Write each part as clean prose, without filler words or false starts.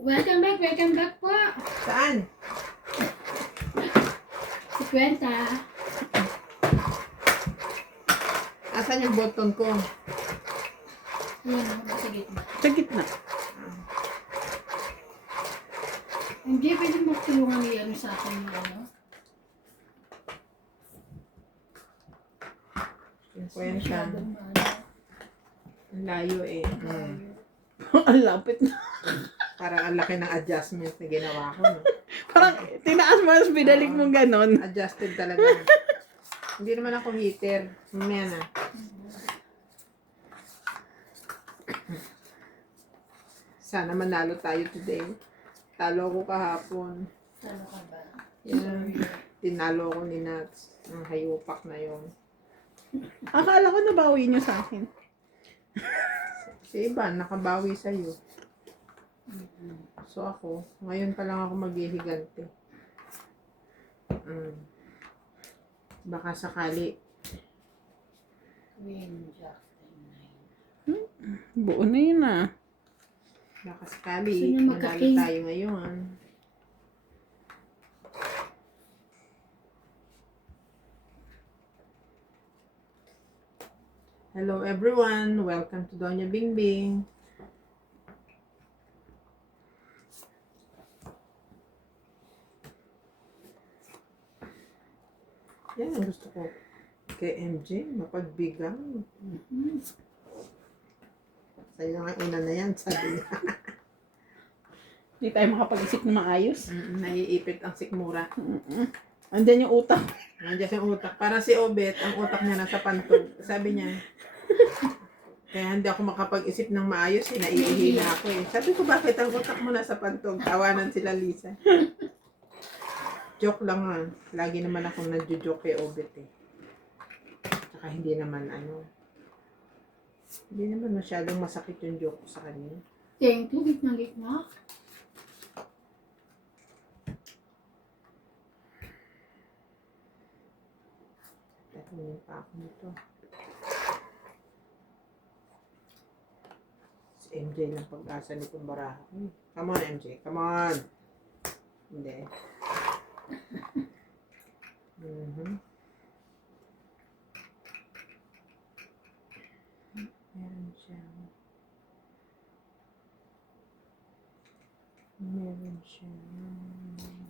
Welcome back po. Saan? Si Kwenta. Asan yung button ko? Ayan ako, sa gitna. Sa gitna. Hindi, pwede magtulungan niya ano sa akin yung ano. Yung kwenta. Masyadong ano. Ang layo eh. Ang lapit na. Parang ang laki ng adjustment na ginawa ko. No? Parang tinaas mo, tapos binalik mo ganon. Adjusted talaga. Hindi naman ako heater. Mamaya na. Sana manalo tayo today. Talo ko kahapon. Ano ka ba? Yan. Tinalo ko ni Nats. Ang hayupak na yon. Akala ko nabawi niyo sa akin. Si Ivan, nakabawi sa'yo. So ako, ngayon pa lang ako maghihigante. Baka sakali. Queen Jack. Buo na yun ah. Baka Gusto sakali. niya Manalo magka-king. tayo ngayon. Hello everyone. Welcome to Doña Bingbing. Yan ang gusto ko. Kay MJ, mapagbigang. Sa'yo nga una na yan, sabi niya. Hindi tayo makapag-isip na maayos. Naiipit ang sikmura. Andyan yung utak. Nandiyan yung utak. Para si Obet, ang utak niya nasa pantog. Sabi niya, kaya hindi ako makapag-isip ng maayos, naiihina ako eh. Sabi ko, bakit ang utak mo nasa pantog? Tawanan sila Lisa. Joke lang ah. Lagi naman akong nagjo-joke kay Obet eh. Tsaka hindi naman hindi naman masyadong masakit yung joke ko sa kanya. Thank you, gitna. Tatanungin pa ako nito. Si MJ ng pag-asa nitong baraha. Come on, MJ. Come on. Hindi. Meron siya. Meron siya.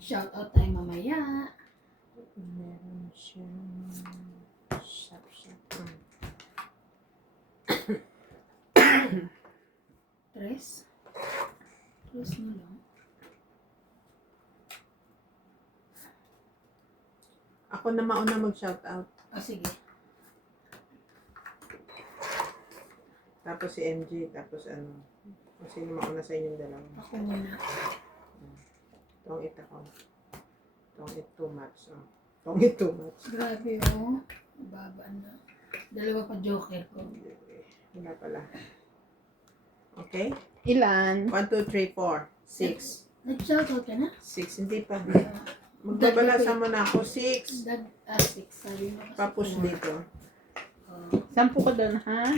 Shout out tayo mamaya. Meron siya. Shop. Tres mo lang. Ako na mauna mag-shout out. Sige. Tapos si MJ. Tapos kung sino mauna sa inyong dalawa. Ako muna. Don't eat ako. Don't eat too much. Don't eat too much. Grabe oh. Baba na. Dalawa pa joker ko. Wala pala. Okay? Ilan? 1, 2, 3, 4. 6. Nag-shout out ka na? 6. Hindi pa. Magbabalasa mo na ako. 6. Six. Sabi mo kasi. Papush dito. Sampu ko doon, ha?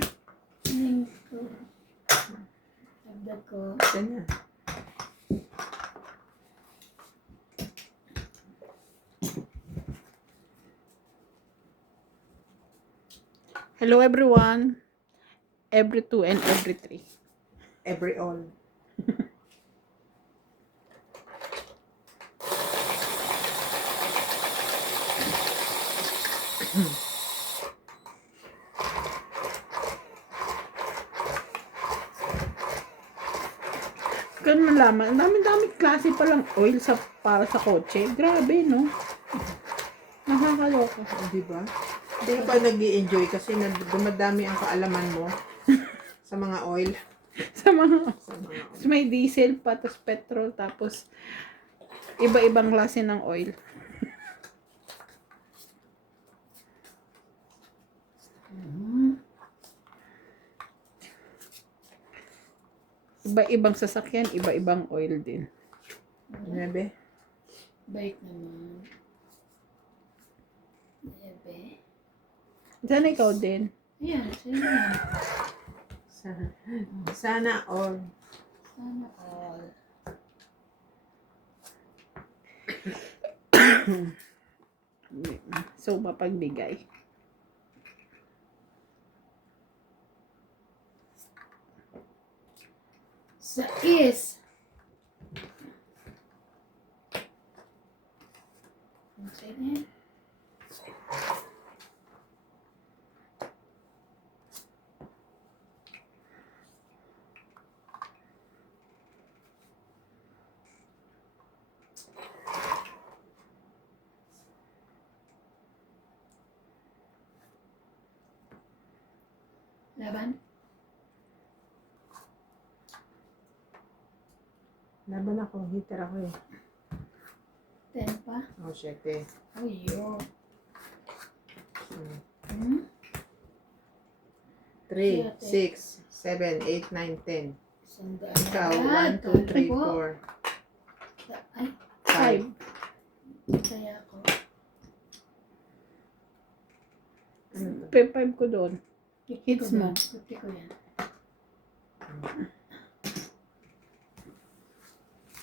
Thank you. Dagdag ko. Ganyan. Hello everyone. Every 2 and every 3. Every all. Ganun malaman. Ang dami-dami klase palang oil para sa kotse. Grabe, no? Nakakaloka. Di ba? Hindi ka pa nag-i-enjoy kasi dumadami ang kaalaman mo sa mga oil. Sa mga... Sa mga oil. Tapos may diesel pa, tapos petrol, tapos iba-ibang klase ng oil. Iba-ibang sasakyan, iba-ibang oil din. Nebe? Bait naman. Bebe. Sana ikaw din. Ayan, sa'yo yan. Sana all. Sana all. So, mapagbigay. Sais. Ano sa'yo na yan? Laban? Laban ako, hitter ako eh. 10 pa? Oh, 7. Oh, yun. Hmm. Hmm? 3, 6, 7, 8, 9, 10. Sandaan. Ikaw, 1, 2, 3, 4. Ay, 5. kaya ako. Ano to? P5 ko doon. Hits Ko mo. yan. Tuti ko yan.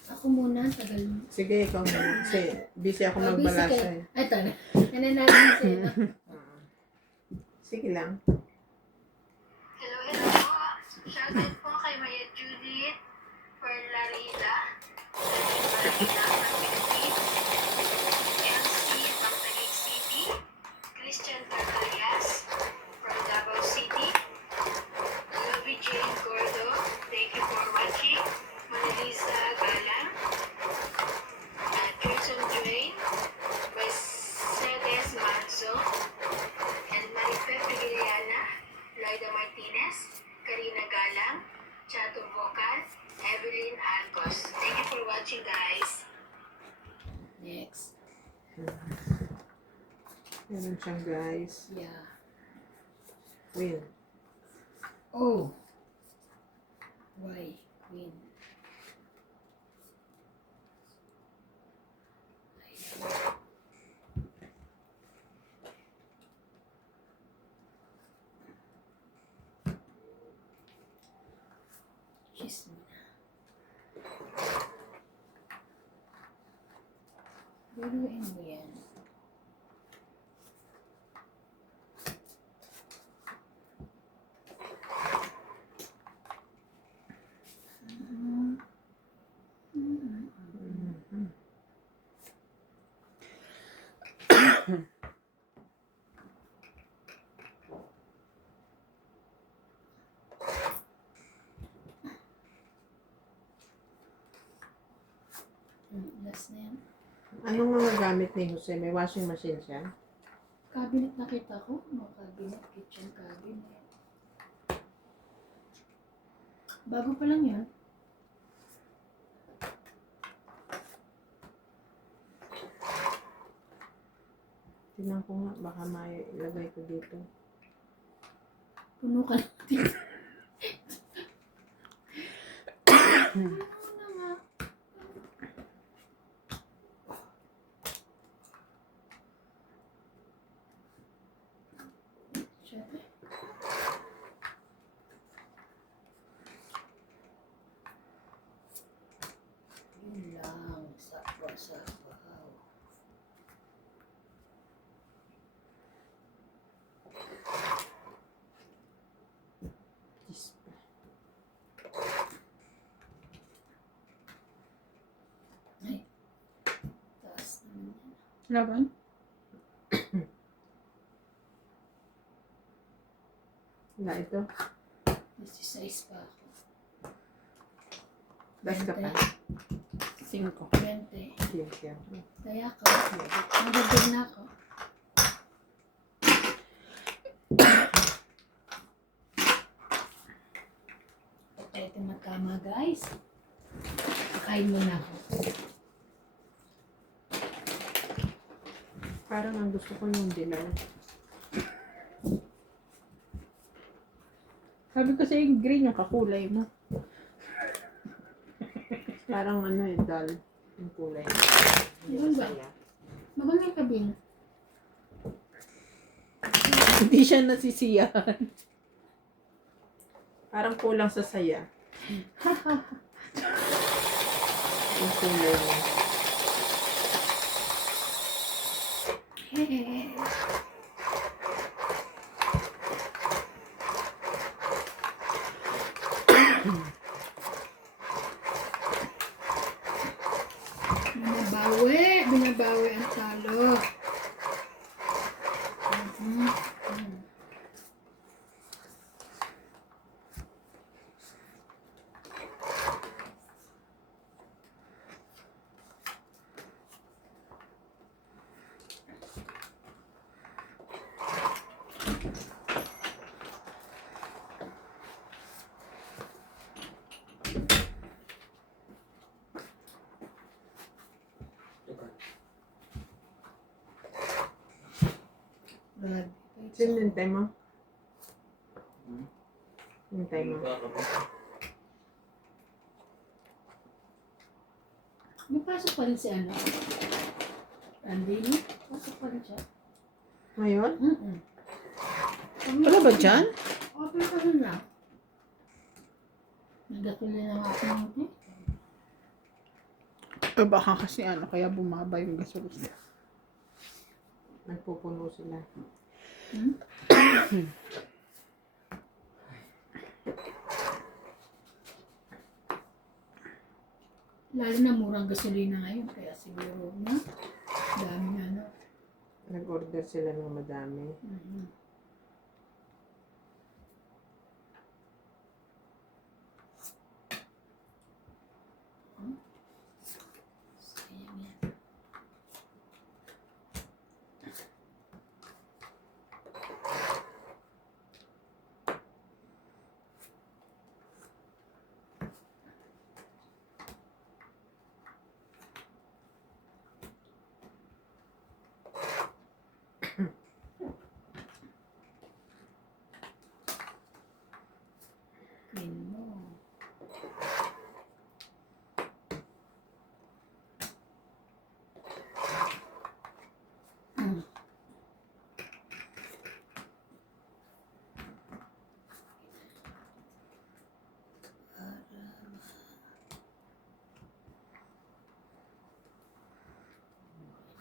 Ako muna, tagal mo. Sige, ikaw muna. Kasi busy ako Oh, busy magbalasa kayo. eh. Ay, tara. Nananarin mo sa'yo. no? Sige lang. Hello, hello po. Shoutout po kay Maya Judith Perlarida, Marina Magpinti, MC from Taguig City, Christian Carcalias from Davao City, Lovey Jane Gordo, thank you for watching, Manalisa Galang, Gerson Dwayne, Mercedes Manso, and Marifet Piliana, Laida Martinez, Karina Galang, Chato Vocal, Evelyn Alcos. Thank you for watching, guys. Next. Meron siyang guys. Yeah. Win. Oh. Why? Win. Kiss mo na. Biruin mo yan. Last na yan. Anong mga gamit ni Jose? May washing machine siya? Cabinet nakita ko. Mga cabinet, kitchen cabinet. Bago pa lang yan. Tingnan ko nga. Baka may ilagay ko dito. Puno ka natin. Puno na nga. Siyempre. Yun lang. Sakwa-sakwa. Yes. Ay. Taas naman yan. Laban? Wala ito. Nasi-size pa ako. Das ka pa. 5. 20. Yes, yeah. Kaya ako. Nagagod na ako. Patay ito magkama, guys. Pakain mo na ako. Parang ang gusto ko yung dilaw. Sabi ko sa'yo, green yung kakulay mo. Parang ano eh, dull. Yung kulay. Yun ba? Mabangay ka, Bin. Hindi siya nasisiyahan. Parang kulang sa saya. Yung kulay mo. Binabawi ang talo. Mhm. Grabe. Sino hintay mo? Hintay mo. May pasok pa rin si ano? Andy, no? Pasok pa rin siya. Ngayon? Wala ba dyan? Okay pa rin na. Nagatuloy na ako ng O baka kasi ano, kaya bumaba yung gasolina. Nagpupuno sila. Lalo na murang gasolina ngayon, kaya siguro na dami na ano. Nag-order sila ng madami. Mhm. Sayang yan. Clean mo.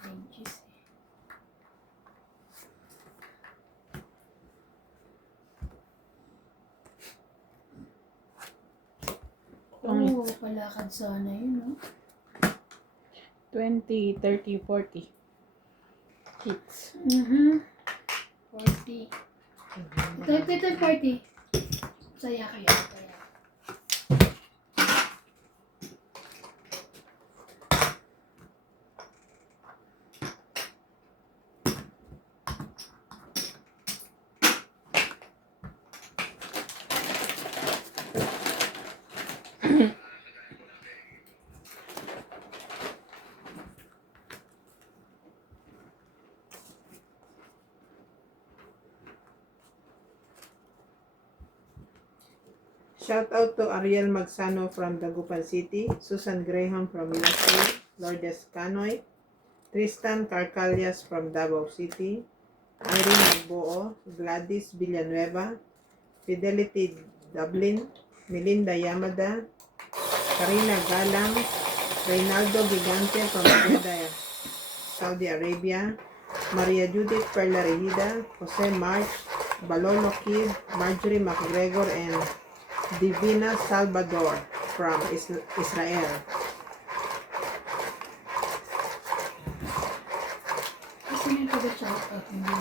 Inches eh. Oo, palakad sana yun, no? 20, 30, 40 hits. 40. Ito, 40. Saya kaya, kaya. Shout out to Ariel Magsano from Dagupan City, Susan Graham from USA, Lourdes Canoy, Tristan Carcalias from Davao City, Irene Magbuo, Gladys Villanueva, Fidelity Dublin, Melinda Yamada, Karina Galang, Reynaldo Gigante from Jeddah, Saudi Arabia, Maria Judith Perla Regida, Jose March, Balolo Kid, Marjorie McGregor, and Divina Salvador from Israel. Kasi may pag-shoutout mo.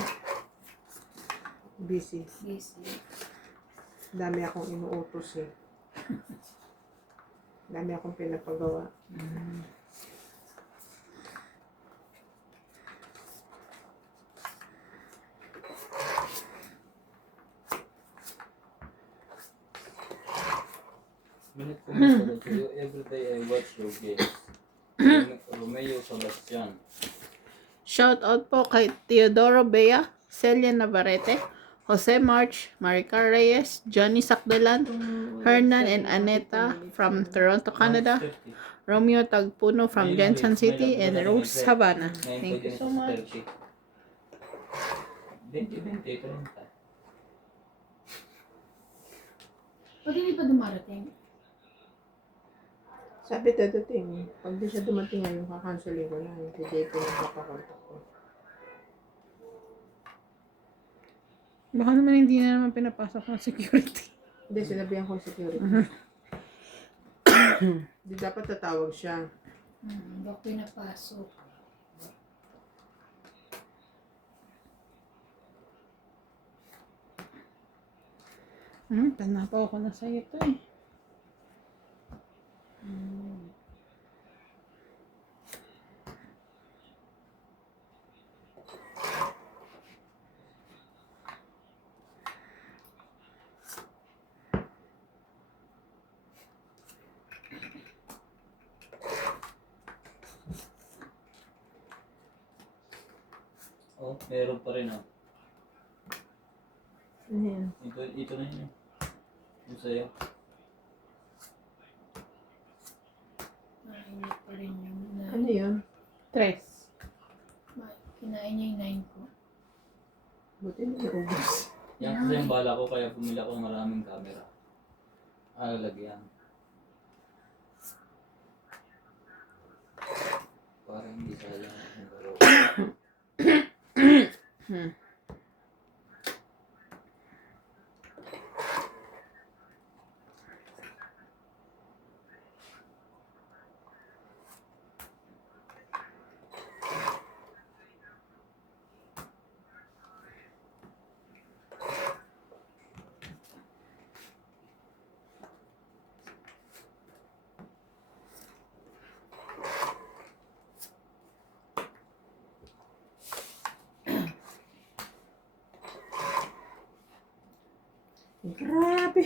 Busy. Busy. Dami akong inuutos eh. Dami akong pinapagawa. Minute ko message to you. Every day I watch your games. Romeo Sebastian. Shout out po kay Teodoro Bea, Celia Navarrete, Jose March, Maricar Reyes, Johnny Sakdalan, Hernan and Aneta from Toronto, Canada, 30. Romeo Tagpuno from Jensen City, and Rose Havana. Thank you so much. 20, 30. Pag hindi pa dumarating, Sabi dadating, pag di siya dumating ngayon, kakancelin ko na. Yung TJ ko yung papakontak ko. Baka naman hindi na naman pinapasok ng security. Hindi, sinabihan ko yung security. Hindi dapat tatawag siya. Baka pinapasok. Tanapaw ko na sa'yo ito eh. Oh, meron pa rin ah. Ano yan? Ito na yun. Yung sa'yo. Mainit pa rin yung Ano yun? Tres. kinain niya yung 9 ko. Buti na naubos. Yan kasi yung bala ko kaya pumila ko ng maraming camera. Lalagyan. Para hindi sayang ang garo. Grabe.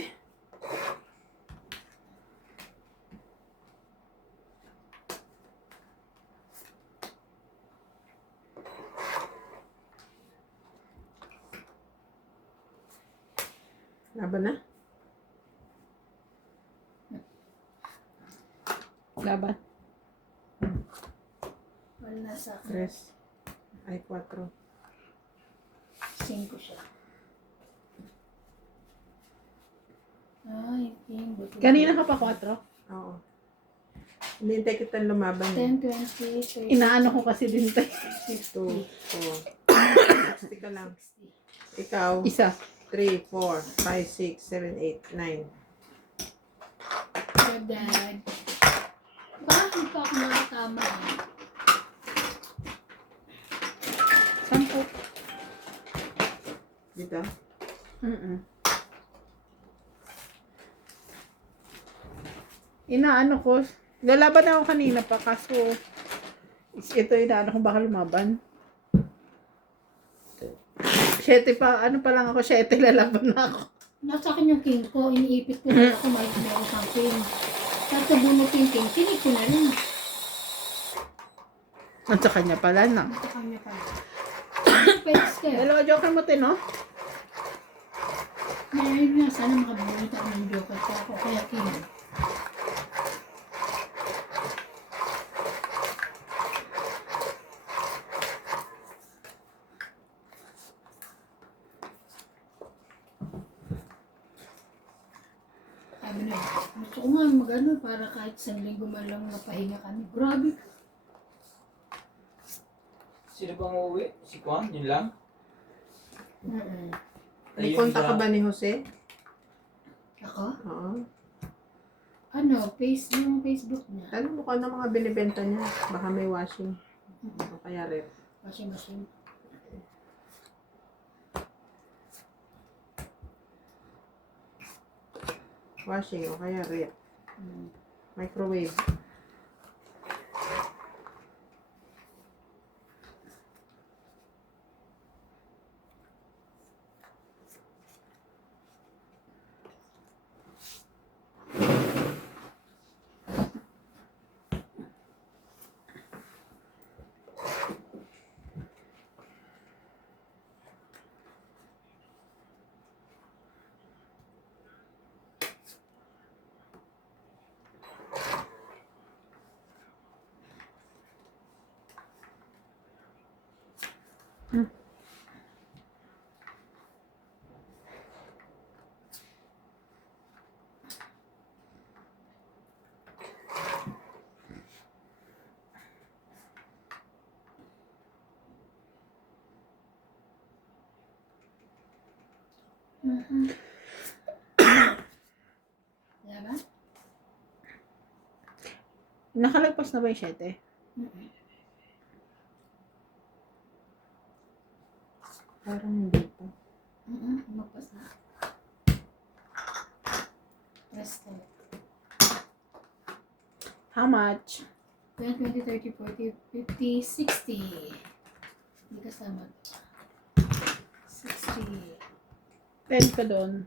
Laban na? Laban. Wala na sa akin. 3. Ay, 4. 5 siya. Ay, yung buto. Kanina ka pa 4? Oo. Hinihintay kitang lumaban. eh. 10, 20, 30, Inaano ko kasi din tayo. 2, 4. 60 ka lang. 60. Ikaw. Isa. 3, 4, 5, 6, 7, 8, 9. Your dad. Bakit pa ako nakatama? 10. Dito? Inaano ko. Lalaban ako kanina pa kaso ito inaano ko baka lumaban. 7 pa, ano pa lang ako, 7 lalaban na ako. Nasa akin yung king ko, iniipit ko na ako meron kang king. Tapos nabunot yung king, tinig ko na rin. At sa kanya pala na. Sa kanya pa. Pets kayo. Dalawa joker mo tin, no? Ngayon nga, sana makabunot ako ng joker ko ako, kaya king. Sabi na, gusto ko nga mag-ano para kahit isang linggo man lang napahinga kami. Grabe. Sino pang uuwi? Si Kwan? Yun lang? May kontak ka ba ni Jose? Ako? Oo. Ano, yung Facebook niya. Tanong mo ka ng mga binibenta niya. Baka may washing. O kaya rep. Washing machine. Washing o kaya rep. Microwave. Kaya ba? Nakalagpas na ba yung 7? Parang hindi pa. Magpas na. Presto. How much? 10, 20, 30, 40, 50, 60. Hindi kasama. 60. 10 ka doon.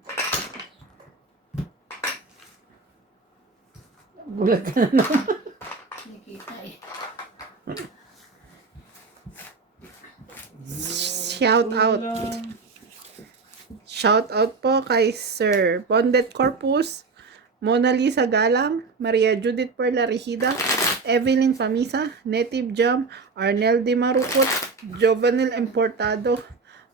Gulat ka na naman. Nakikita eh. Shout out. Shout out po kay Sir Bondet Corpus, Mona Lisa Galang, Maria Judith Perla Regida, Evelyn Famisa, Native Jam, Arnel Di Marukot, Jovanel Importado,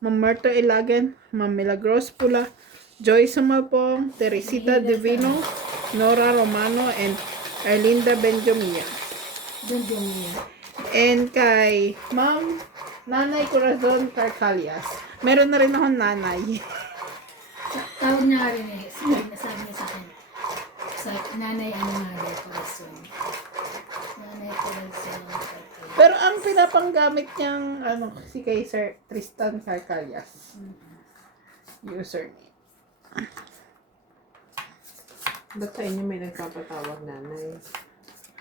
Ma'am Marto Ilagen, Ma'am Milagros Pula, Joy Sumapong, Teresita Divino, Nora Romano, and Erlinda Benjamia. Doon niya. And kay Ma'am Nanay Corazon Carcalias. Meron na rin akong nanay. Tawag niya rin eh. Nasabi niya sa akin. Sa nanay Corazon. Nanay Corazon. Pero ang pinapanggamit niyang si kay Sir Tristan Carcalias. Username. Ba't sa inyo may nagpapatawag nanay?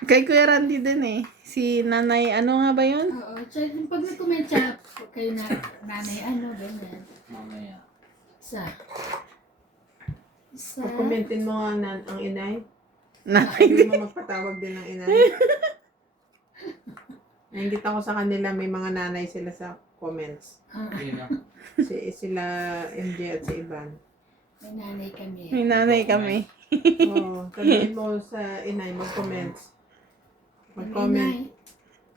Kay Kuya Randy din eh. Si Nanay, ano nga ba yun? Oo. Pag nag-comment siya, kayo na nanay ganyan. Mamaya. Isa. Pag-commentin mo nga ang inay. Nanay. Hindi mo magpatawag din ng inay. Nainggit ako sa kanila, may mga nanay sila sa comments. Hindi na. Sila MJ at si Ivan. May nanay kami. May nanay kami. Oo, sabihin mo sa inay, mag-comments. Mag-comment.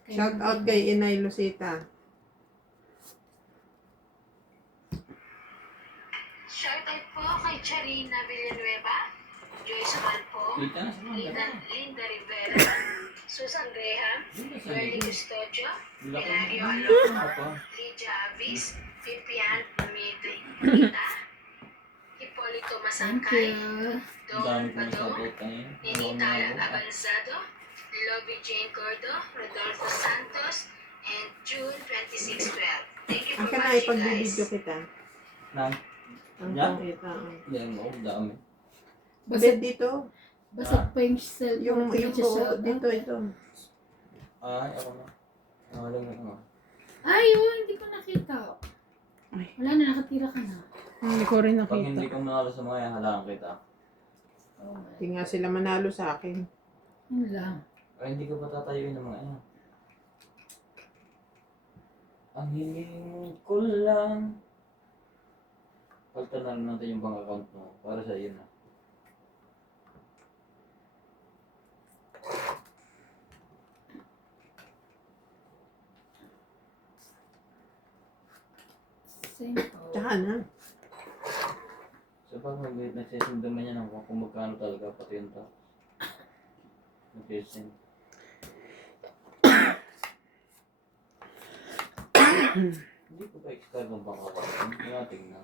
Shout out kay Inay Lucita. Shout out po kay Charina Villanueva, Joyce Malpo, Kita na sa mga. Linda Rivera, Susan Graham, Bernie Custodio, Hilario Ano Alonso, Lydia Avis, Pipian Midita, Hipolito Thank Masangkay, you. Ang dami Don ko Badong, nagsagot kanina. Ninita Avanzado, Lobby Jane Gordo, Rodolfo Santos, and June 2612. Thank you Ang for ka na watching, ipagbibideo guys. kita. Nang, Ang Yeah. pakita. yan mo, dami. Basag dito. Basag pa yung cellphone. Yung po, dito, ito. Ay, ako na. Nakalang na nga. Ay, hindi ko nakita. Ay. Wala na, nakatira ka na. Hindi ko rin Pag hindi nakita. ko manalo sa mga yan, halaan kita. Oh my. Hindi nga sila manalo sa akin. Yun lang. Ay, hindi ko pa tatayuin ng mga yan. Ang hiling ko lang. Pagtan na lang natin yung bank account mo para sa iyo na. Simple. Tsaka na. So pag nagsisindaman niya ng kung magkano talaga pati yung tax. Nag-send. Hindi ko pa expire ng bank account. Hindi natin na.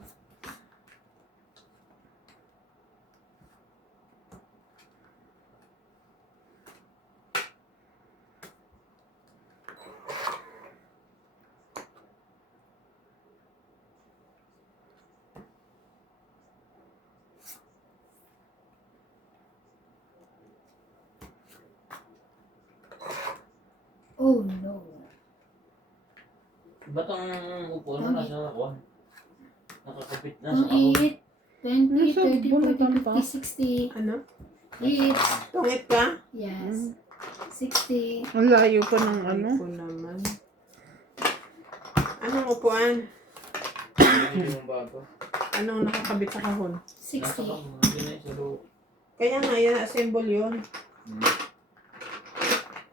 Oh no. Ba't ang upuan mo nasa kuwan? Nakakapit na Ang sa kahon. 8, 20, Nasa 30, bulatan 40, pa. 50, 60. Ano? 8. Tungit ka? Yes. 60. Ang layo pa ng ano. Ay ko naman. Anong upuan? Hindi yung bago. Anong nakakabit sa kahon? Nasa 60. kahon. Hindi na yung sa loob. Kaya nga, yan, assemble yun.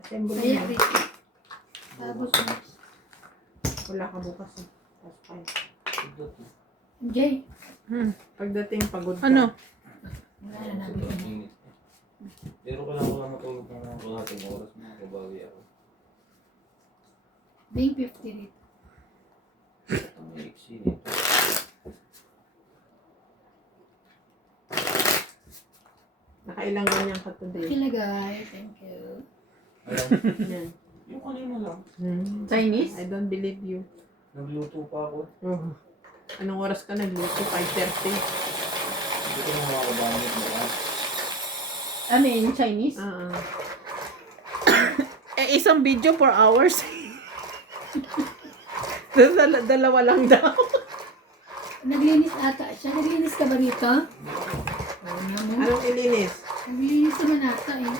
Assemble Kaya yun. rin. Tapos, Wala ka bukas eh. Tapos kayo. Jay. Pagdating, pagod ka. Ano? Wala na namin. Init. Pero kailangan ko matulog ng mga kalahating oras mga kabawi ako. Being 50 rin. Ang iksi nito. Nakailang ganyan ka today? Kilagay. Thank you. Alam, Yan. yung kanina lang. Chinese? I don't believe you. Nagluto pa ako. Oh. Anong oras ka nagluto? 5:30. Hindi ko na makakamit mo. Ano yun, Chinese? Eh, isang video 4 hours. Dalawa lang daw. Naglinis ata siya. Naglinis ka ba dito? Oo naman. Anong ilinis? Naglinis naman ata eh.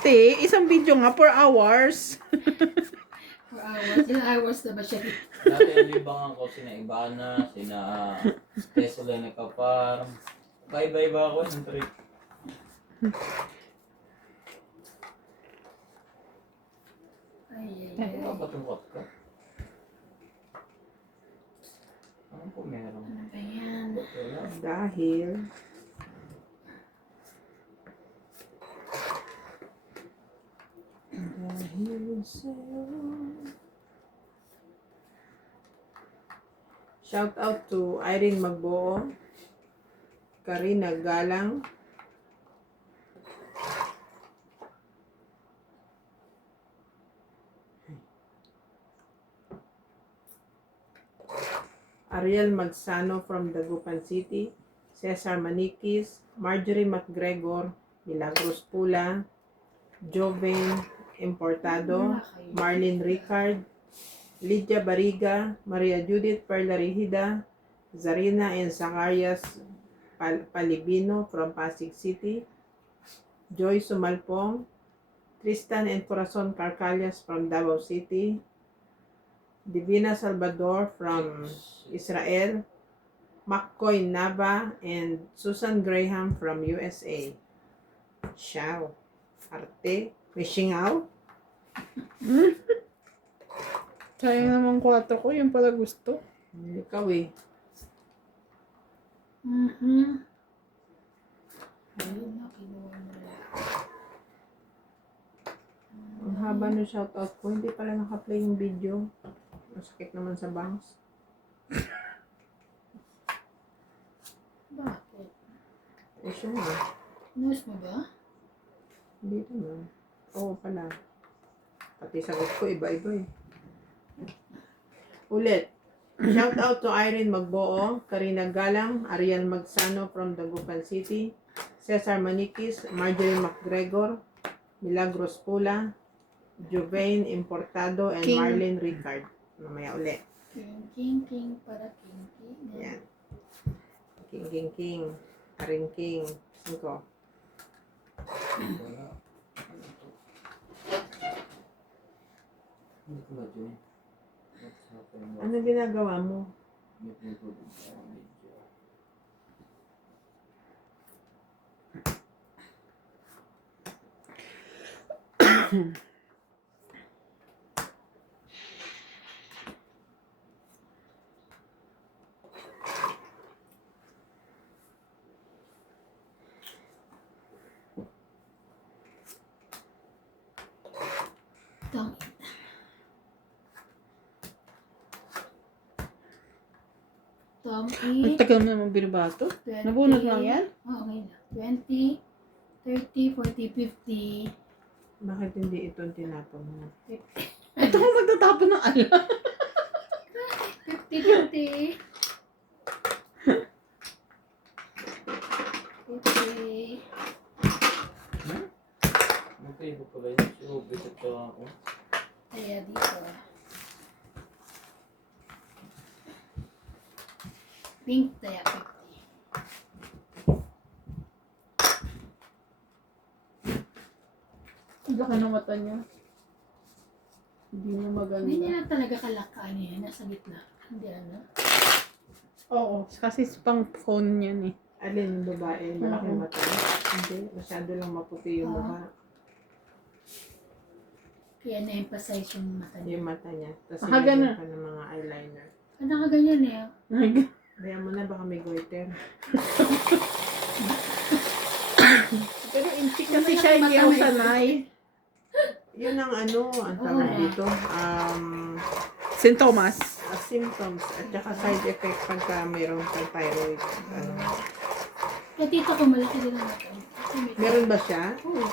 Te, isang video nga 4 hours. 4 hours. Ilang hours na ba siya dito? Dati ang libangan ko, sina Ibana, sina Tesolene Kapar. Iba-iba ako ng trip. Ay, ay, Ano ay. ba itong vodka? Ano po meron? Ano ba yan? Wala. Dahil sa'yo. Shout out to Irene Magbuo, Karina Galang, Ariel Magsano from Dagupan City, Cesar Maniquis, Marjorie McGregor, Milagros Pula, Joven Importado, Marlene Ricard, Lydia Bariga, Maria Judith Perlarihida, Zarina and Zacarias Palibino from Pasig City, Joy Sumalpong, Tristan and Corazon Carcalias from Davao City, Divina Salvador from Israel, McCoy Nava, and Susan Graham from USA. Ciao. Arte. Wishing out. Sayang naman 4 ko, yung pala gusto. Ikaw eh. Ayun na, kinuha mo na. Ang haba ng shoutout ko, hindi pala naka-play yung video. Masakit naman sa bangs. Bakit? Eh, siya nga. Nose mo ba? Hindi naman. Oo pala. Pati sagot ko, iba-iba eh. Ulit. Shout out to Irene Magbuo, Karina Galang, Ariel Magsano from Dagupan City, Cesar Maniquis, Marjorie McGregor, Milagros Pula, Jovain Importado, and King. Marlene Ricard. Mamaya ulit. King, para king. Yan. King. Aring King. 5. Wala. Hindi ko ma-join. What's happening? Ano ginagawa mo? Nagluto din sa video. Tang. Ang tagal mo naman binabato. Nabunod lang yan? Oo, okay na. 20, 30, 40, 50. Bakit hindi ito ang tinapon mo? Ito kung magtatapon ng alam. 50. 50. Magkaiba pala yun. Si Obet at saka ako. Kaya dito. Pink taya 50. Ang laki ng mata niya. Hindi niya Hindi maganda. niya talaga kalakaan yan. Nasa gitna. Hindi ano. Oo, kasi pang phone yan eh. Alin yung babae? Malaki Oo. mata? Hindi. Masyado lang maputi yung Oo. mukha. Kaya na-emphasize yung mata niya. Yung mata niya. Tapos Ah, ganun. pa ng mga eyeliner. Nakaganyan eh. Kaya mo na baka may goiter. Pero inchi kasi siya hindi ako sanay. Yun ang ano, ang tawag Oo. dito. St. Thomas. Symptoms at saka side effect pagka mayroong kang thyroid. Ano. Kaya tito ko malaki din ang mata. Meron ba siya? Oo.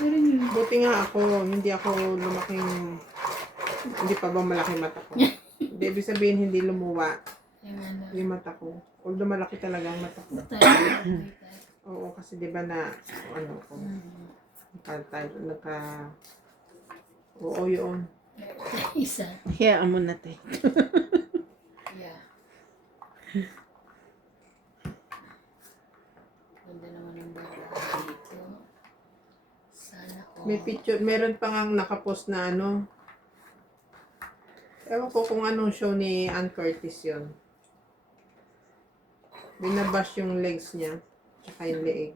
Meron yun. Buti nga ako, hindi ako lumaking, hindi pa ba malaki mata ko? Hindi, ibig sabihin hindi lumuwa Yung ano. yung mata ko. Although malaki talaga ang mata ko. Tayo. Oo, kasi di ba na, ano ko, oo yun. Isa. Hayaan mo na, te. Yeah. Ganda naman ang bahay dito. Sana ko. May picture, meron pa nga nakapost na ano. Ewan ko kung anong show ni Ann Curtis yun. Binabash yung legs niya, tsaka yung leeg.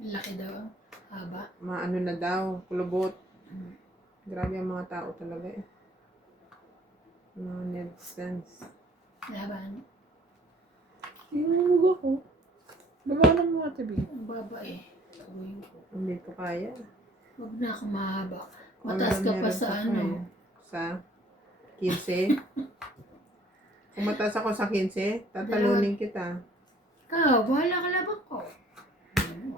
Laki daw. Haba. Maano na daw, kulubot. Grabe ang mga tao talaga eh. Mga netizens. Laban. Hinulog ako. Labanan mo, ate B. Ang baba eh. Gawin ko. Hindi ko kaya. Huwag na ako mahaba. Mataas ka pa Meron sa pa ano. eh. Sa 15. Kung mataas ako sa 15, tatalunin kita. Ikaw, bahala ka labang ko. Ayun.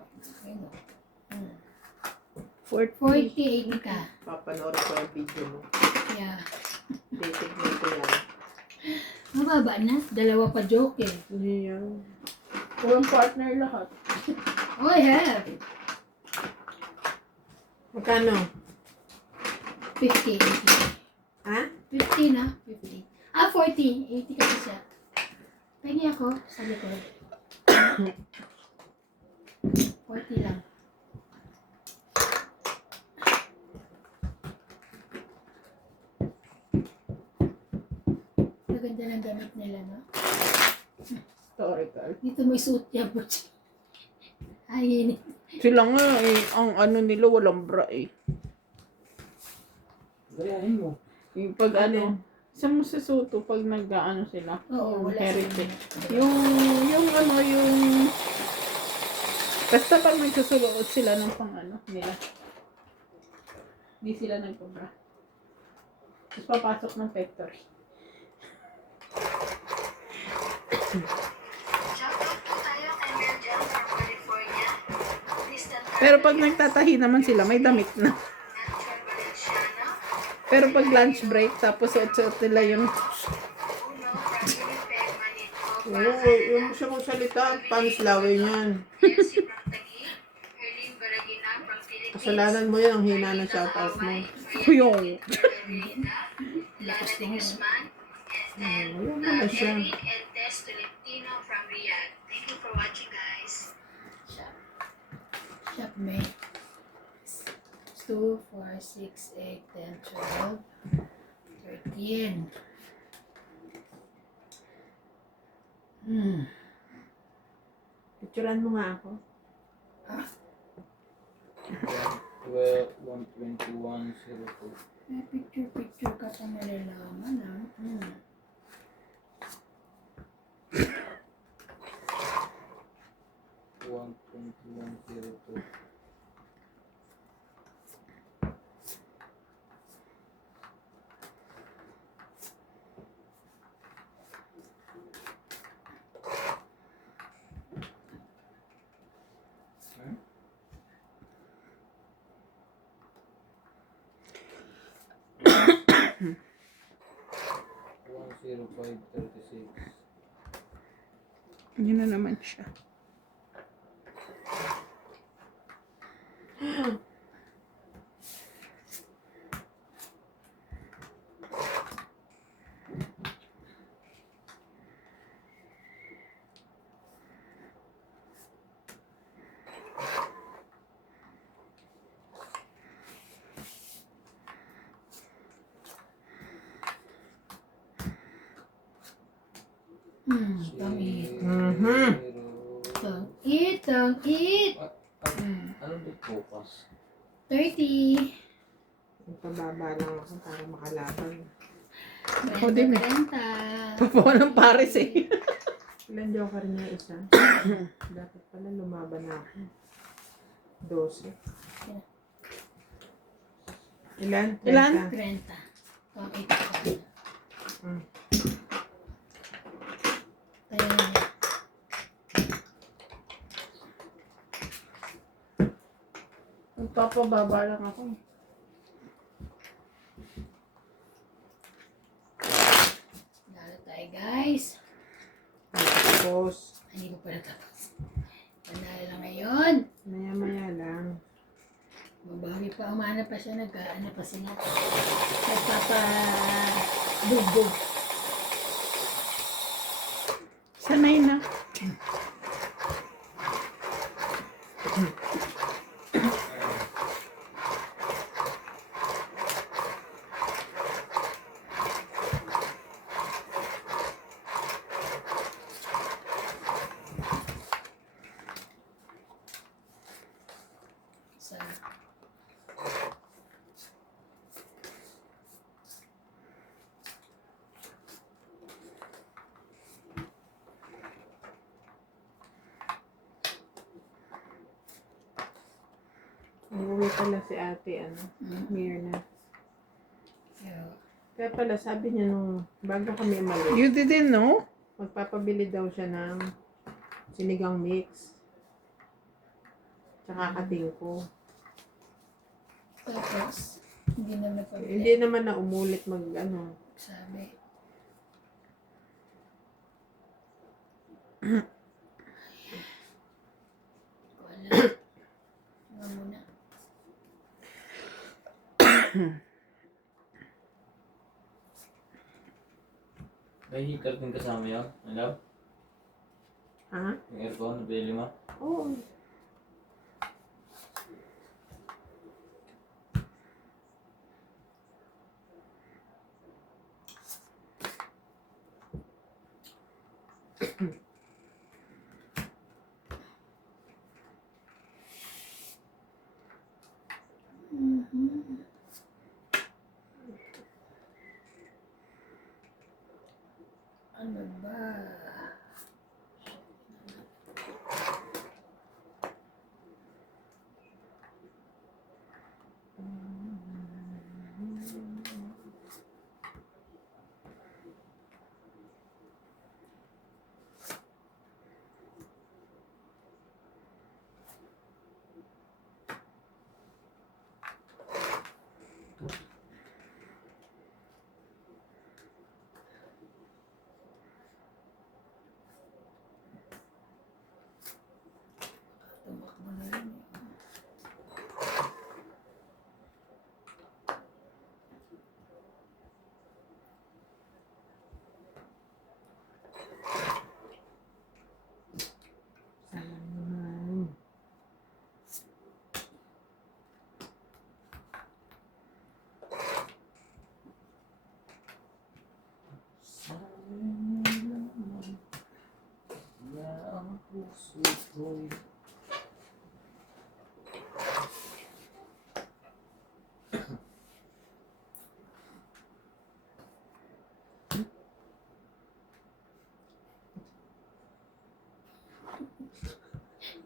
48 ka. Papanoorin ko yung video mo. Yeah. Dating mo ko yan. Mababa na. Dalawa pa joke eh. Hindi yan. Walang partner lahat. Oh, I have. Magkano? 50. 80. Ha? 50 na. 50. Ah, 40. 80 kasi siya. Pengi ako sa likod. 40 lang. Maganda ng damit nila, no? Historical. Dito may suit niya, butch. Ay, Sila nga eh, ang ano nila walang bra eh. Gayahin mo. Yung pag ano, sa Musesuto pag nag-ano sila, Oo, yung wala heritage. sila. Yung ano, yung basta pag nagsusuot sila ng pang ano nila. Hindi sila nagpabra. Tapos papasok ng pectors. Shoutout po tayo kay Merjan from California. Tristan Pero pag nagtatahi naman sila, may damit na. Natural Valenciano. Pero pag lunch break, tapos suot-suot nila yung Uno from Winnipeg, Manitoba. Oo, yung siya kong salita, panislaway niyan. Elsie from Taguig. Herlene Baragina from Philippines. Kasalanan mo yan, ang hina ng shoutout mo. yung Lana de Guzman. And Ayun pala siya. Eric and Tess Tolentino from Riyadh. Thank you for watching, guys. Shop mate. 2, 4, 6, 8, 10, 12, 13. Picturean mo nga ako. 12, 121, 02. May picture ka pa malalaman, ah. 121, 02. One zero 536. yun na naman siya. Tangit. Mhm. Tangit, tangit. Ano ba focus? 30. Pababa lang ako para makalaban. Ako din eh. 30. Papawa ng Paris eh. Ilan joker niya isa? Dapat pala lumaban na ako. 12. Ilan? Ilan? 30. Tangit ko. Mm. Kaya niya. Magpapababa lang ako. Lalo tayo guys. Tapos, Hindi ko pala tapos. Panalo lang ngayon. maya-maya lang. Mabawi pa, umana pa siya, nag-ano pa sila. Nagpapa-bugbog. Sanay na. Sa Uuwi pala si ate, Mirna. Kaya pala, sabi niya nung bago kami umalis, You didn't know? magpapabili daw siya ng sinigang mix. Tsaka katingko. tapos, hindi na napabili. Hindi naman na umulit Sabi. Wala. Nga muna. May heater din kasama yun. Alam? Ha? Yung aircon, nabili mo. Oo. Ano ba? Tumakbo na yun. Sana naman. Na ang puso ko'y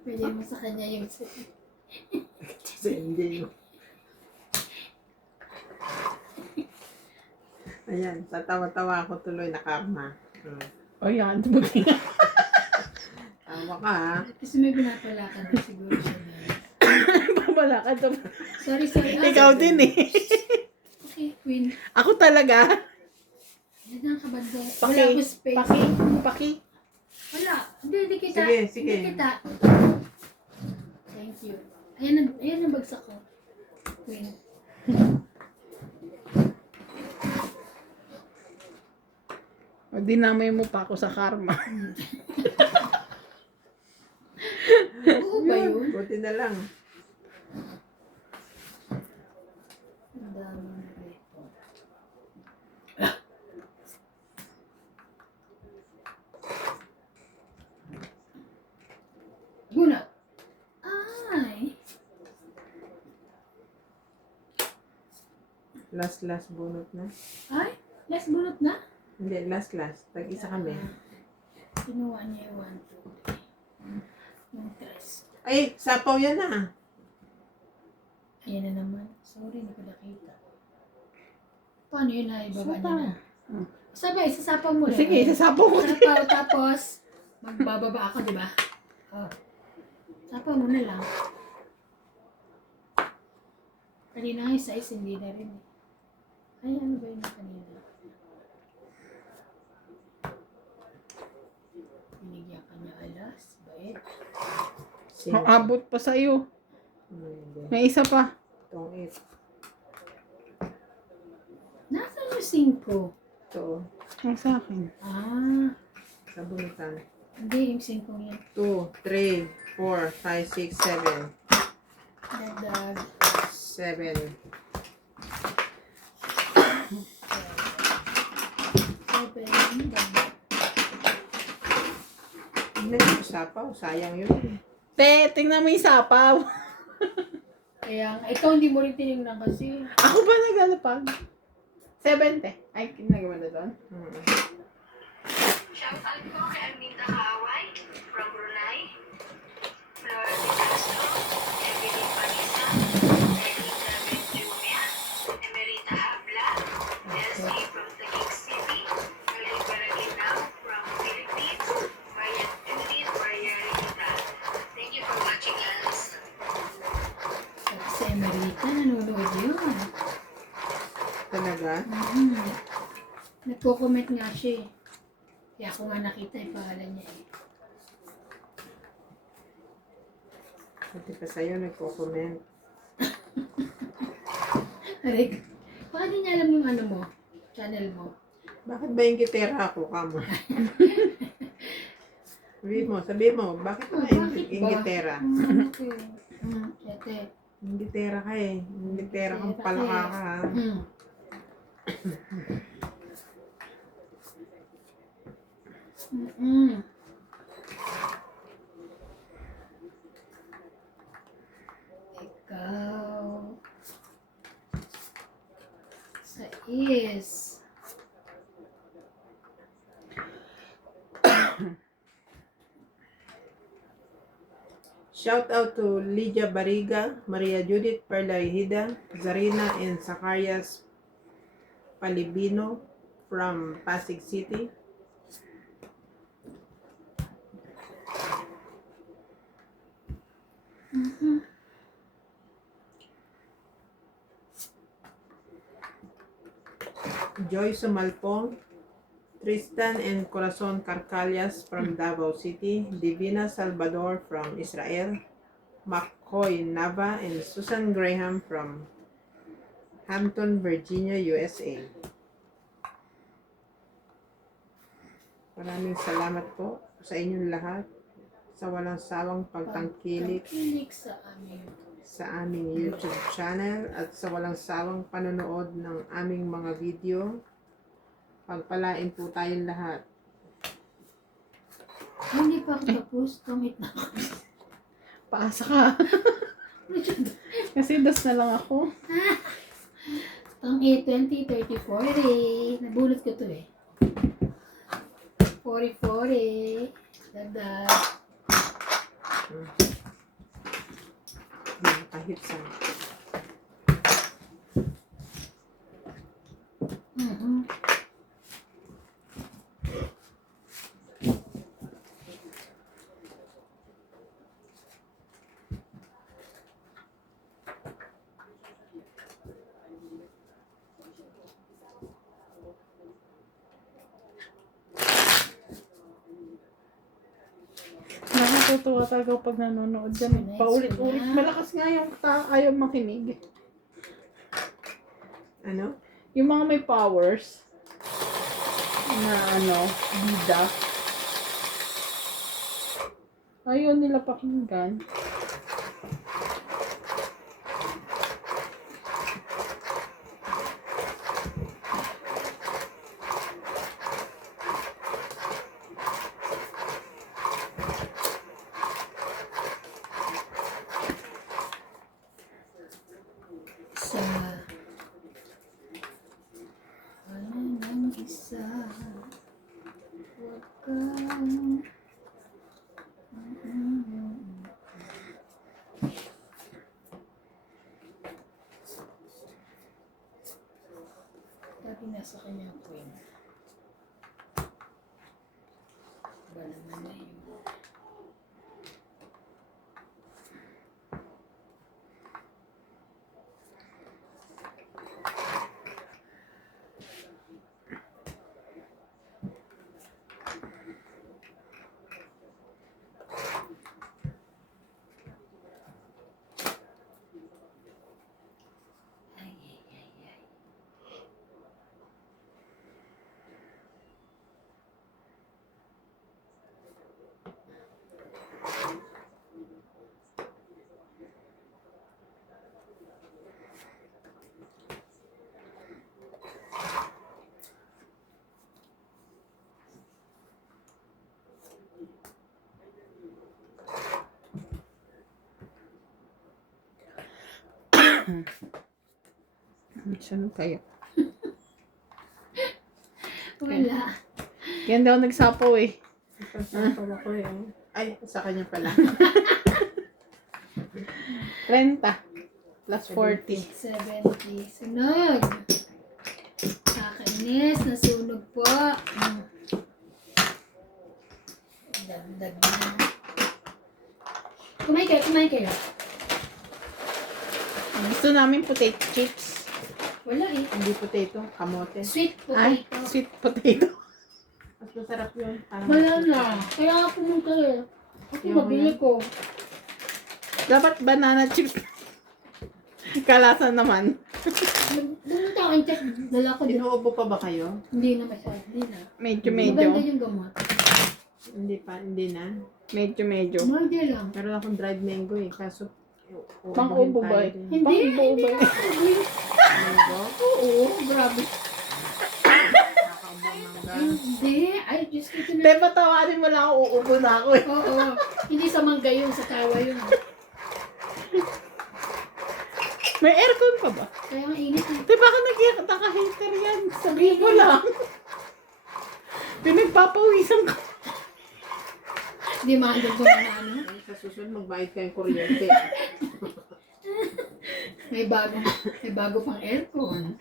Pwede mo sa kanya yung Kasi hindi yun. Ayan, tatawa-tawa ako tuloy na karma. O yan, buti nga. Tawa ka ha. Kasi may pinapalakan na siguro siya na. Babala ka to. Sorry. Ikaw din eh. Okay, Queen. Ako talaga. Yan ang kabanda. Wala ako space. Paki. Wala. Hindi kita. Sige. Hindi kita. Thank you. Ayan ang bagsak ko. Queen. O, dinamay mo pa ako sa karma. Oo ba yun? Buti na lang. Ang dami na rito. Guna. Ay. Last bunot na. Ay. Last bunot na? Hindi, last. Tag-isa kami. Kinuha niya yung 1, 2, 3. Yung 3. Ay, sapaw yan na. Ayan na naman. Sorry, hindi ko nakita. Paano yun na? Ibaba niya na. Sabay, isasapaw mo rin. Sige, sasapo ko. Sapaw, tapos magbababa ako, di ba? Oh. Sapaw mo na lang. Kanina nga yung size, hindi na rin eh. Ay, ano ba yun na kanina? Binigyan ka niya alas. Bait. Maabot pa sa'yo. Hindi. May isa pa. Itong 8. Nasaan yung 5? Ito. Ang sa akin. Ah, Sa bunutan. hindi yung 5 yan. 2, 3, 4, 5, 6, 7. Dagdag. 7. 7. Dagdag. Hindi yung sapaw. Sayang yun. Te, tingnan mo yung sapaw. Kaya, ikaw hindi mo rin tinignan kasi. Ako ba naglalapag? 70. Ay, nagawa na doon. Shout out po kay Aminta Kaway from Brunei, Flora de Castro, Evelyn Panisa, Erika Benjumia, Emerita Habla, Elsie from Taguig City, Marie Baraginaw from Philippines, Marian Judith Mariarita. Thank you for watching us. Sabi sa Emerita, nanonood yun. Talaga? Nagko-comment nga siya eh. Kaya ako nga nakita yung pangalan niya eh. Pati pa sa'yo nagko-comment. Aray, baka di niya alam yung ano mo, channel mo. Bakit ba yung gitera ako, kamo? Sabi mo, bakit ba yung gitera? Okay. Ete. Yung gitera ka eh. Yung gitera kang palaka ka ha. Ikaw. Sa is. Shout out to Lydia Bariga, Maria Judith Perlarihida, Zarina and Zacarias Palibino from Pasig City. Joy Sumalpong, Tristan and Corazon Carcalias from Davao City, Divina Salvador from Israel, McCoy Nava and Susan Graham from Hampton, Virginia, USA. Maraming salamat po sa inyong lahat sa walang sawang pagtangkilik Pagtangkilik sa amin. sa aming YouTube channel at sa walang sawang panonood ng aming mga video. Pagpalain po tayong lahat. Hindi pa ako tapos. Kamit na ako. Paasa ka. Kasi dos na lang ako. Ang 8, 20, 30, 40. Nabulot ko to eh. 40, 40. Dagdag. Kahit sa Nakatutuwa talaga pag nanonood dyan. Nice, Paulit-ulit. wala. Malakas nga yung ayaw makinig. ano? Yung mga may powers na bida. Ayaw nila pakinggan. Sa wala nang isa. Huwag kang Sabi nasa kanya po yun. Ba naman na yun. Saan kayo? Wala. Yan daw nagsapaw eh. Sasapaw ako eh. Ay, sa kanya pala. 30 plus 40. 70. Sunog. Kakainis. Nasunog po. Dagdag na. Kumain kayo, kumain kayo. Gusto namin potato chips. Wala eh. Hindi potato, kamote. Sweet Ay, potato. sweet potato. Mas masarap yun. Parang Wala na. Kaya nga pumunta eh. Ako Yung mabili ko. Dapat banana chips. Kalasan naman. Pumunta ako and check. Dala ko din. Inuubo pa ba kayo? Hindi na masyado. Hindi na. Medyo. Maganda yung gamot. Hindi pa, hindi na. Medyo. Maganda lang. Meron akong dried mango eh. Kaso, Pang-ubo ba eh? Hindi. Hindi na ako mabili. Mango? Oo. Grabe. Nakakaubo mangga. Hindi. Ay, Diyos ko ito na. Te, patawarin mo lang ako. Uubo na ako eh. Oo. Hindi sa mangga yun. Sa kawa yun. May aircon pa ba? Kaya ang init eh. Te, baka naka-hater yan. Sabihin mo lang. Pinagpapawisan ko. Hindi maandog ko na ano. Ay, sa susunod, magbayad kayong kuryente. May bago pang aircon.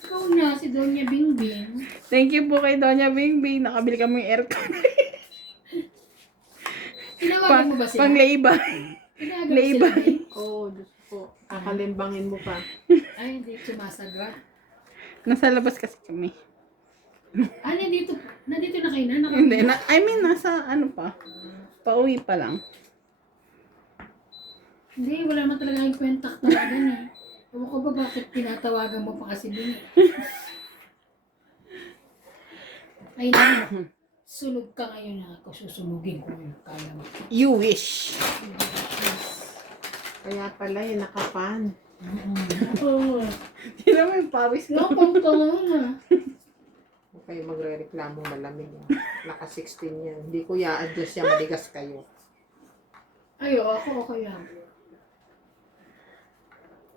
Ikaw na, si Doña Bingbing. Thank you po kay Doña Bingbing. Nakabili kami ng aircon. Tinawagan mo ba sila? Pang-labor. Tinawagan mo labor. sila? Oo, oh, Diyos ko. Kakalimbangin mo pa. Ay, hindi sumasagot. Nasa labas kasi kami. Ah, nandito na kayo na? Hindi. Nasa ano pa. Pauwi pa lang. Hindi, wala naman talaga yung contact talaga eh. Ewan ko ba bakit tinatawagan mo pa kasi din eh. Ay, naman. Sunog ka ngayon na ako. Susunugin ko yun. Kala mo. You wish. Kaya pala yung nakapan. Oo. Sino mo yung pawis ko? Nakapagtangan na. Huwag kayo magre-reklamo malamig. Naka 16 yan. Hindi ko i-adjust yan. Maligas kayo. Ay, ako kaya.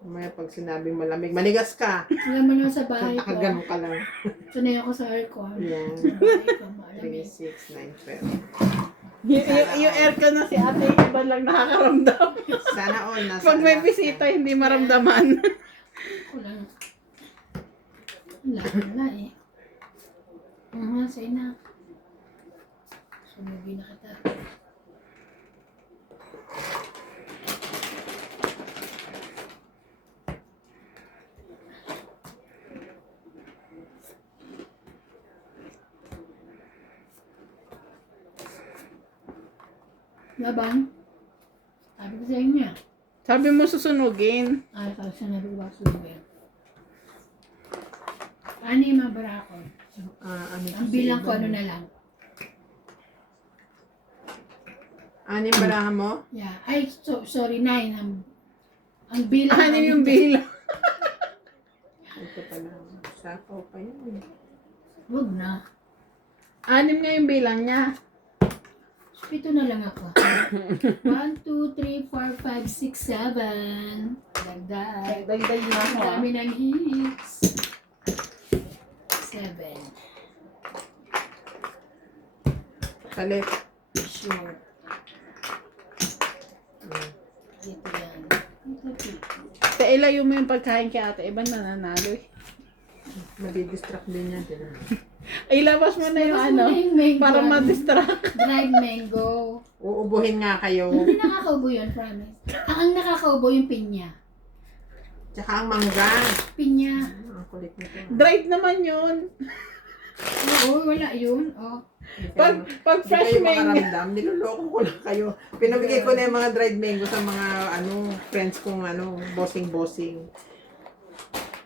Mamaya pag sinabing malamig, maligas ka. Alam mo naman sa bahay ko. Nakagano ka lang. Sanay ako sa aircon. Yan. Sa bahay ko, malamig. 3, 6, 9, Yung aircon na si ate, iba lang nakakaramdam. 12. Sana all nasa Pag may alas bisita, hindi maramdaman. Ako lang. Wala eh. Sa'yo na. Sunugin na kita. Labang. Sabi ko sa inyo. Sabi mo susunugin. Ay, kasi sinabi ko ba sunugin. Ano yung mga barako? ano Ang bilang ko ano na lang. Ano yung barahan mo? Yeah. Ay, sorry, 9. Ang bilang. Ano yung bilang? Ito pala. Sapaw pa yan. Huwag na. 6 nga yung bilang niya. Pito na lang ako. 1, 2, 3, 4, 5, 6, 7. Dagdag. Dagdag na Ang dami ng hits. 7. Palit. Sure. Dito yan. Dito. Te, ilayo mo yung pagkain kay ate. Iba nananalo eh. Madidistract din yan. Diba? Ay, labas mo na yung ano. Para ma-distract. Dried mango. Uubuhin nga kayo. Hindi nakakaubo yun, promise. Ang nakakaubo yung pinya. Tsaka ang mangga. Pinya. Ang kulit nito. Dried naman yun. Oo, wala yun. Oh. Pag Hindi fresh kayo mango. makaramdam. Niloloko ko lang kayo. Pinabigay ko na yung mga dried mango sa mga friends kong bossing-bossing.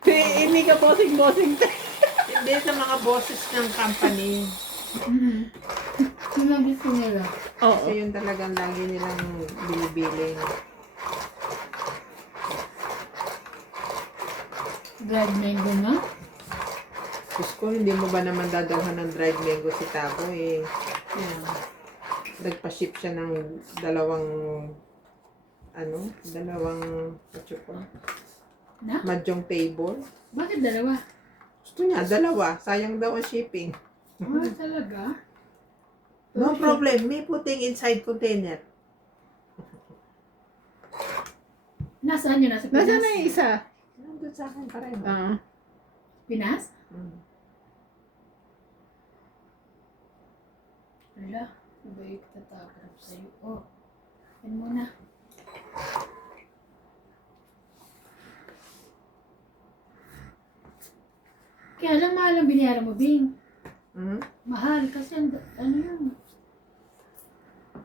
Hindi ka bossing-bossing. Hindi sa mga bosses ng company. Yun ang gusto nila. Oo. Kasi yun talagang lagi nilang binibiling. Dried mango na. Diyos ko, hindi mo ba naman dadalhan ng dried mango si Tabo eh. Yan. Nagpa-ship siya ng 2 dalawang, what you call, Na? mahjong table. Bakit dalawa? Gusto niya, dalawa. Sayang daw ang shipping. Talaga? No problem. May putting inside container. Nasaan yun? Nasa Pinas? Nasaan na yung isa? Nandun sa akin pa rin. Pinas? Mm. Wala. Mabay tatakot sa'yo. Oh. Yan muna. Kaya lang mahal ang binayaran mo, Bing. Mm. Mahal kasi ano yun?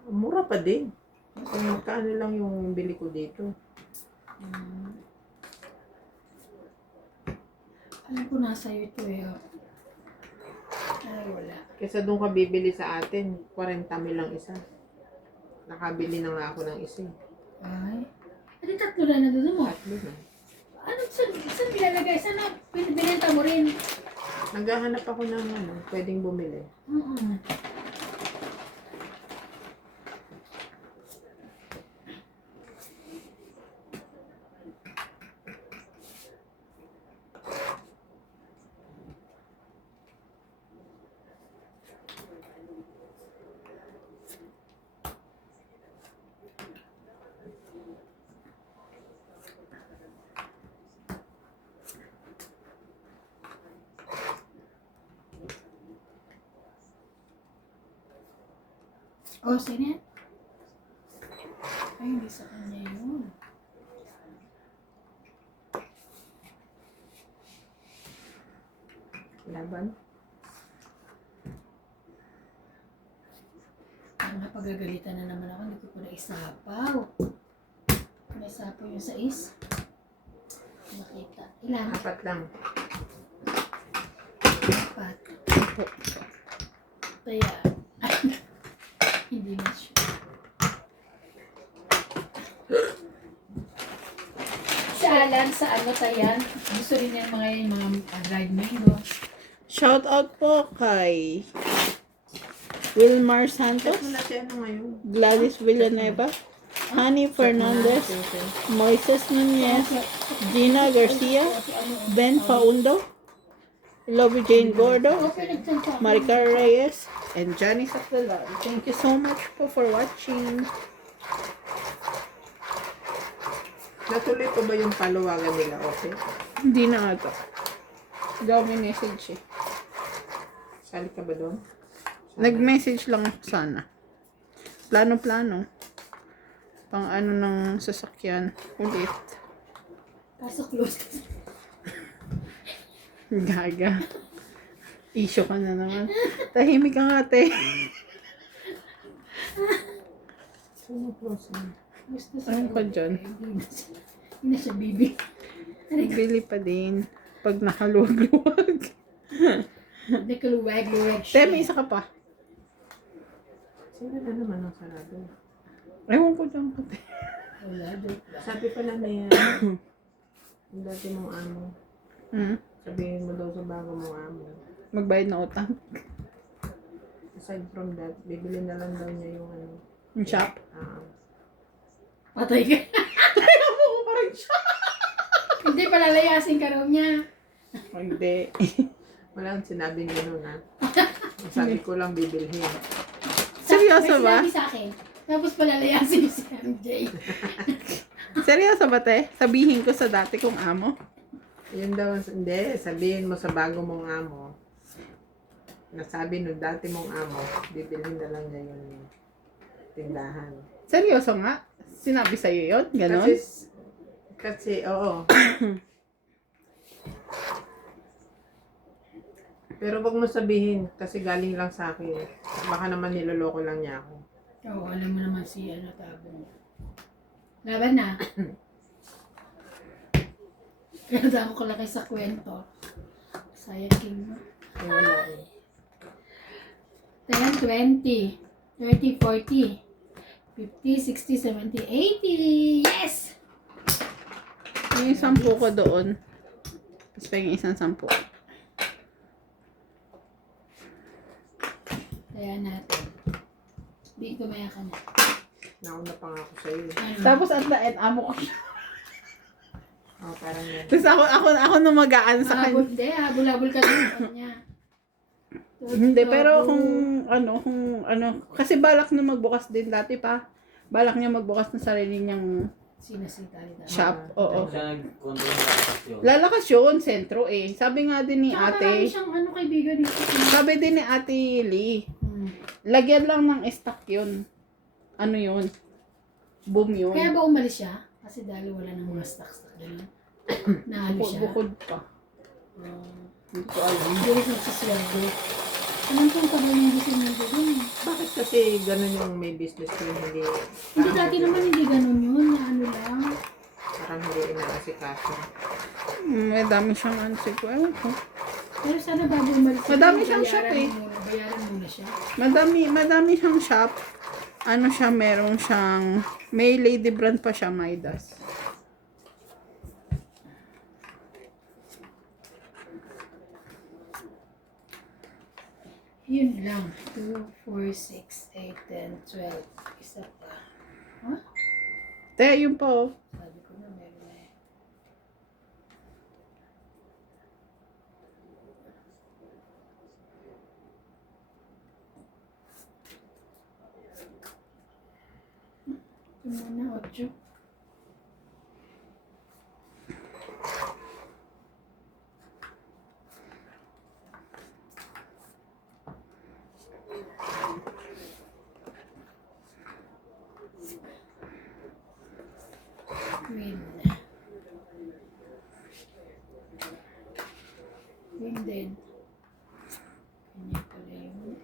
Mura pa din. Kung magkano lang yung bili ko dito. Alam ko nasa iyo ito eh. Oh. Ay, wala. Kesa doon ka bibili sa atin, 40 mil lang isa. Nakabili na nga ako ng isa. Ay. Adi tatlo na doon mo. Tatlo na. Ano, saan nilalagay? Saan na binenta mo rin? Naghahanap ako ng pwedeng bumili. Oo. Oh, sino yan? Ay, hindi sa kanya yun. Laban. Ang napagagalitan na naman ako, hindi ko pala isapaw. May sapaw yung sais. Makita. Ilan? 4 lang. 4. Kaya, hindi na siya. Si Alan, sa ano tayan? Gusto rin niya mga dried mango. Shout out po kay Wilmar Santos, Ito na si ano ngayon. Gladys Villanueva, Honey Fernandez, Moises Nunez, Gina Garcia, Ben Faundo, Lobby Jane Gordo, Okay, nagtansa. Maricar Reyes, and Johnny Sakdalan. Thank you so much po for watching. Natuloy ko ba yung paluwagan nila? Okay. Hindi na ata. Hindi ako may message eh. Sali ka ba doon? Nag-message lang ako sana. Plano-plano. Pang ano ng sasakyan. Ulit. Kaso close. Gaga. Issue ka na naman. Tahimik ka nga, te. Sino close na? Gusto Ano ka dyan? Hindi na siya bibi. Bili pa din. Pag nakaluwag-luwag. Hindi ka luwag Te, siya. may isa ka pa. Sino na naman ang sarado? Ewan ko dyan ka, te. Wala, joke lang. Sabi pala na yan. Yung dati mong amo. Hmm? Sabihin mo daw sa bago mong amo. Magbayad na utang. Aside from that, bibili na lang daw niya yung ano. Yung shop. Patay ka. Ako pa rin siya. Hindi, palalayasin ka raw niya. Hindi. Wala akong sinabing gano'n ha. Sabi ko lang bibilhin. Seryoso May ba? sinabi sa akin. Tapos palalayasin si MJ. Seryoso ba, te? Sabihin ko sa dati kong amo. Yun daw, hindi. Sabihin mo sa bago mong amo. Nasabi nung dati mong amo, bibilhin na lang niya yung tindahan. Seryoso nga? Sinabi sa'yo yun? Ganon? Kasi, oo. Pero wag mo sabihin, kasi galing lang sa akin. Baka naman niloloko lang niya ako. Oo, alam mo naman si tabong. Laban na. Kaya ako kalaki sa kwento. Sayang king mo. Eh, wala eh. 10, 20, 30, 40, 50, 60, 70, 80. Yes! Yung 10 ko doon. Tapos pa yung isang 10. Kaya natin. Di tumaya ka na. Nauna pa nga ako sa'yo. Ano? Tapos at the end, amo ko siya. Oh, parang yan. Tapos ako namagaan sa kanya. Habol, hindi, habol-habol ka din sa kanya. Hindi, pero kung ano, kasi balak na magbukas din dati pa. Balak niya magbukas ng sarili niyang Sinasita nila. shop. Oo. Siya nag-control ng lakas yun. Lalakas yun, sentro eh. Sabi nga din ni Tsaka marami ate, siyang kaibigan dito. sabi din ni ate Lee, Hmm. lagyan lang ng stock yun. Ano yun? Boom yun. Kaya ba umalis siya? Kasi dahil wala nang mga stocks na gano'n. Naano siya. Bukod pa. Hindi ko alam. Hindi rin nagsisweldo. Anong kung tagal niya hindi sinunod dun? Bakit kasi ganun yung may business ko yung hindi... Hindi dati naman hindi ganun yun. Na ano lang. Parang hindi inaasikaso. May dami siyang ano siguro. Ewan ko. Pero sana bago umalis siya, Madami siyang shop eh. Bayaran muna siya. Madami siyang shop. Ano siya, meron siyang, may lady brand pa siya, Midas. Yun lang. 2, 4, 6, 8, 10, 12. Isa pa. Huh? Te, yun po. Sabi ko na meron na eh. Ito muna, 8. Win. Win din. Kanya pala yun.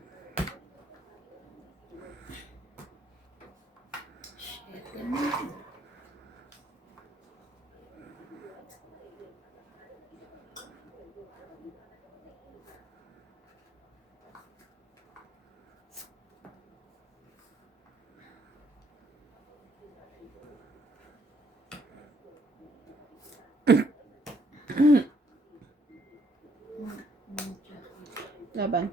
Shit, ganun. Laban.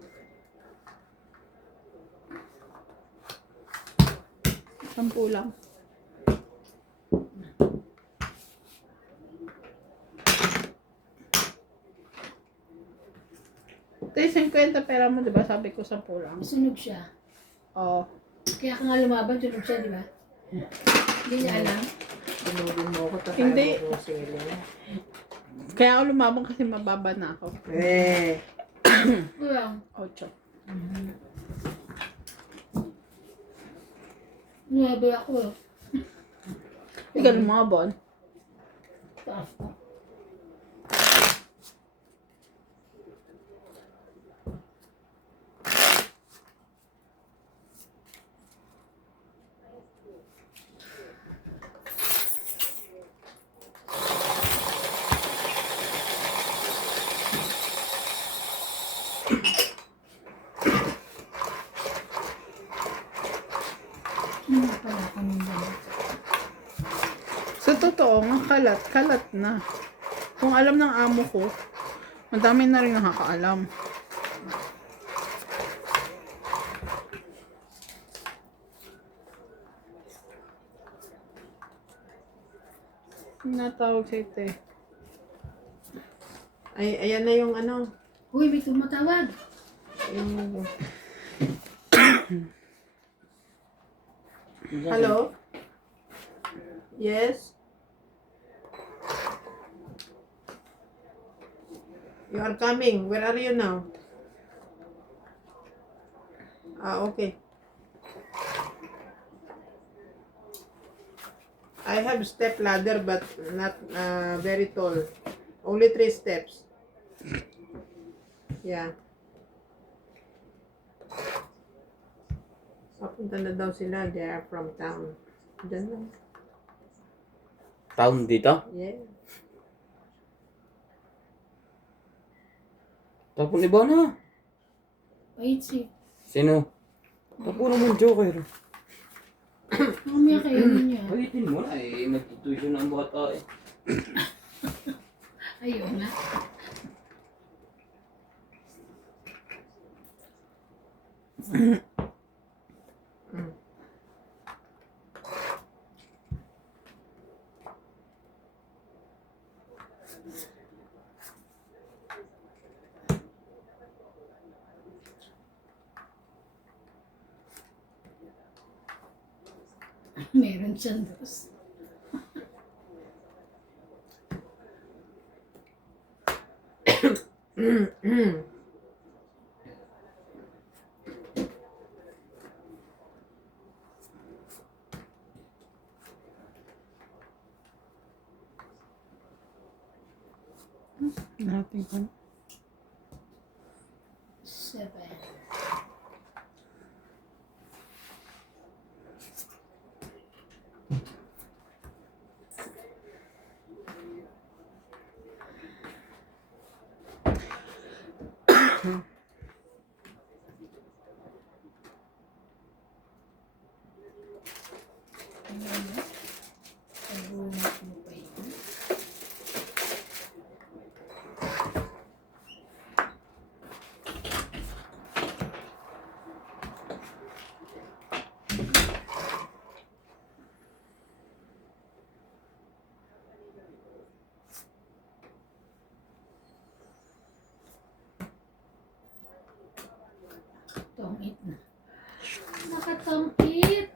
Sampu lang. Ito yung 50 pera mo, di ba? Sabi ko 10 lang. Sunog siya. Oo. Kaya ka nga lumaban, sunog siya, di ba? Hindi niya alam. Tinugin mo ako, tatay Hindi. mo ko sila. Kaya ako lumabang kasi mababa na ako. Eh, Well, 8. nuwabe ako. Ikaw lumabon. Taas pa. Hindi pala ako nung gano'n. Sa totoo, nga kalat na. Kung alam ng amo ko, madami na rin nakakaalam. Natawag sa ito eh. ay, ayan na yung ano. Uy, may tumatawag. Yung... Hello? Yes? You are coming. Where are you now? Ah, okay. I have step ladder but not very tall. Only 3 steps. Yeah. Papunta na daw sila. They are from town. Diyan lang. Town dito? Yeah. Tapon iba na. Wait, si. Sino? Tapon naman Joker. Mamaya kayo niya. Palitin mo na eh. Magtutuyo na ang bata eh. Ayun na. Meron siyang dos. Natin ko. 7. Pag-bunot mo pa yun. Tongit na. Nakatongkit.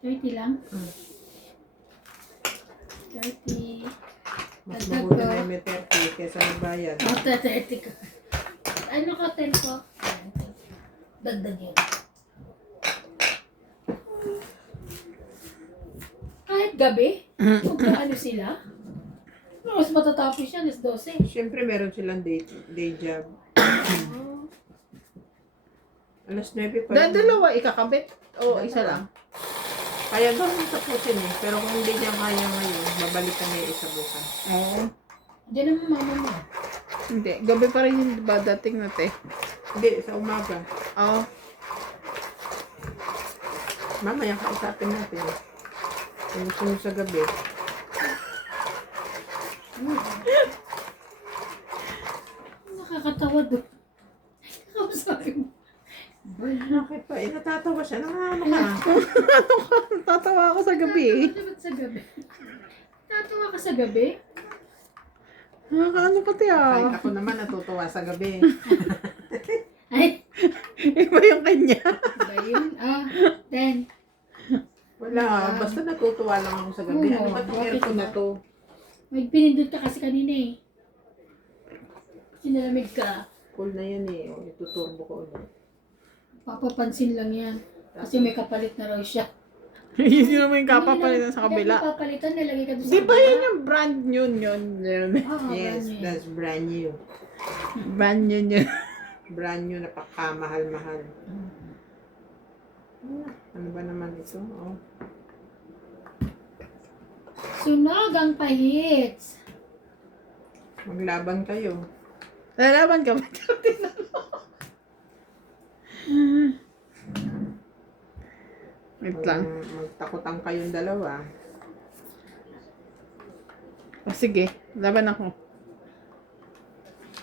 30 lang? 30. Mas Dagdag mabuti ko. na yung may 30 kesa magbayad. Ata 30 ka. Ano ka, 10 ko? Dagdag yun. Kahit gabi? Kung ano sila? Mas matatapos yan, is 12. Siyempre meron silang day job. Alas 9 pa. Dalawa ikakabit o isa lang? Kaya daw nang tapusin eh. Pero kung hindi niya kaya ngayon, babalikan niya yung isa bukas. Oo. Diyan naman mama mo. Hindi. Gabi pa rin yung ba dating na te? Hindi, sa umaga. Oo. Mamaya kausapin natin. Kung gusto niyo sa gabi. Nakakatawa doon. Kausapin mo. Bakit pa? Eh, natatawa siya. Ano ka? Tatawa ako sa gabi eh. Ba't sa gabi? Tatawa ka sa gabi? Nakakaano pati Kahit ah. ako naman natutuwa sa gabi. Ay, Iba yung kanya. ba yun? 10. Wala. Basta natutuwa lang ako sa gabi. Oo, Ano ba itong bakit aircon na ba? to? May pinindot ka kasi kanina eh. Sinalamig ka. Full na yan eh. O, ituturbo ko ulit. Papapansin lang yan. Kasi may kapalit na raw siya. Yun yung naman yung kapapalitan sa Hindi kabila. na papalitan, nilagay ka doon sa Di ba kabila. yun yung brand yun? Oo, Yes, ganyan. that's brand new. Brand yun yun. Brand new, napakamahal-mahal. Ano ba naman ito? Oh. Sunog ang pahits. Maglaban kayo. Lalaban ka ba? Wait lang. Magtakutan kayong dalawa. O sige, laban ako.